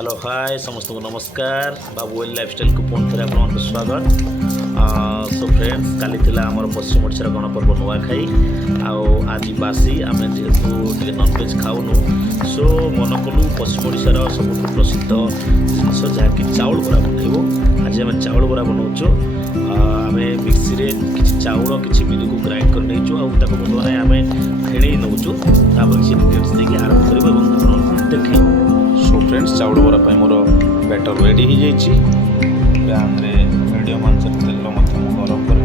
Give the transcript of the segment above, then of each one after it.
Hello hi समस्त को नमस्कार बाबू लाइफस्टाइल को पुणी थे आप स्वागत। सो फ्रेंड्स काली थिला आमर पश्चिम ओडिशार गणपर्व नुआखाई आज बासी आम जेहेतु टे ननभेज खाऊनु सो मन कलु पश्चिम ओडिशार सब प्रसिद्ध जिनस जहाँकि चाउल बरा बनइबू। आज आम चाउल बरा बनाऊँ आम मिक्सी रे किसी चाउल किसी बिल को ग्राइंड कर नहीं बर्तमान आम फेणई नौचु किसी इंग्रेडिएंट्स देके आरंभ कर देखे। सो फ्रेंड्स चाउल बरा मोर बैटर रेडी हो जाए मीडियम आंच तेल गरम कर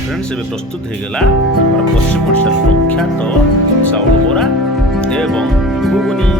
फ्रेंड्स एवं प्रस्तुत हो गला पश्चिम ओडिशार प्रख्यात चाउल बरा एवं घुगुनी।